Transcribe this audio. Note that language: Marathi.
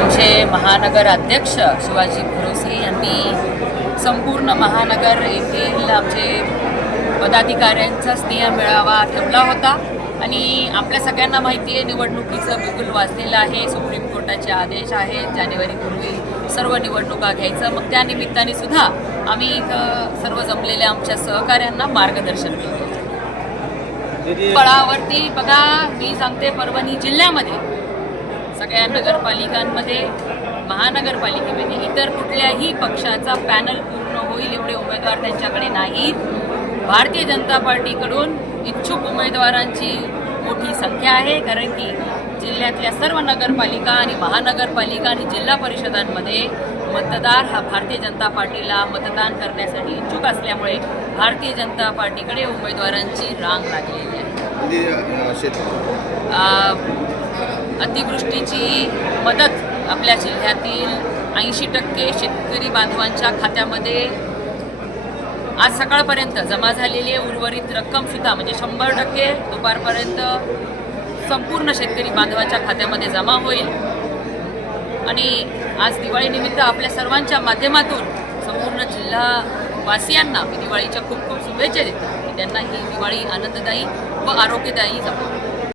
आमचे महानगर अध्यक्ष शिवाजी भरोसे यांनी संपूर्ण महानगर येथील आमचे पदाधिकाऱ्यांचा स्नेह मेळावा ठेवला होता. आणि आपल्या सगळ्यांना माहिती आहे निवडणुकीचं बिगुल वाजलेलं आहे. सुप्रीम कोर्टाचे आदेश आहेत. जानेवारीपूर्वी सर्व निवडणुका घ्यायचं. मग त्या निमित्ताने सुद्धा आम्ही इथं सर्व जमलेल्या आमच्या सहकाऱ्यांना मार्गदर्शन केलं. फळावरती बघा मी सांगते परभणी जिल्ह्यामध्ये सगळ्या नगरपालिकांमध्ये महानगरपालिकेमध्ये इतर कुठल्याही पक्षाचा पॅनल पूर्ण होईल एवढे उमेदवार त्यांच्याकडे नाहीत. भारतीय जनता पार्टीकडून इच्छुक उमेदवारांची मोठी संख्या आहे कारण की जिल्ह्यातल्या सर्व नगरपालिका आणि महानगरपालिका आणि जिल्हा परिषदांमध्ये मतदार हा भारतीय जनता पार्टीला मतदान करण्यासाठी इच्छुक असल्यामुळे भारतीय जनता पार्टीकडे उमेदवारांची रांग लागलेली आहे. म्हणजे अतिवृष्टीची मदत आपल्या जिल्ह्यातील ऐंशी टक्के शेतकरी बांधवांच्या खात्यामध्ये आज सकाळपर्यंत जमा झालेली आहे. उर्वरित रक्कम सुद्धा म्हणजे शंभर टक्के दुपारपर्यंत संपूर्ण शेतकरी बांधवांच्या खात्यामध्ये जमा होईल. आणि आज दिवाळीनिमित्त आपल्या सर्वांच्या माध्यमातून संपूर्ण जिल्हावासियांना मी दिवाळीच्या खूप खूप शुभेच्छा देतो. की त्यांना ही दिवाळी आनंददायी व आरोग्यदायी जमा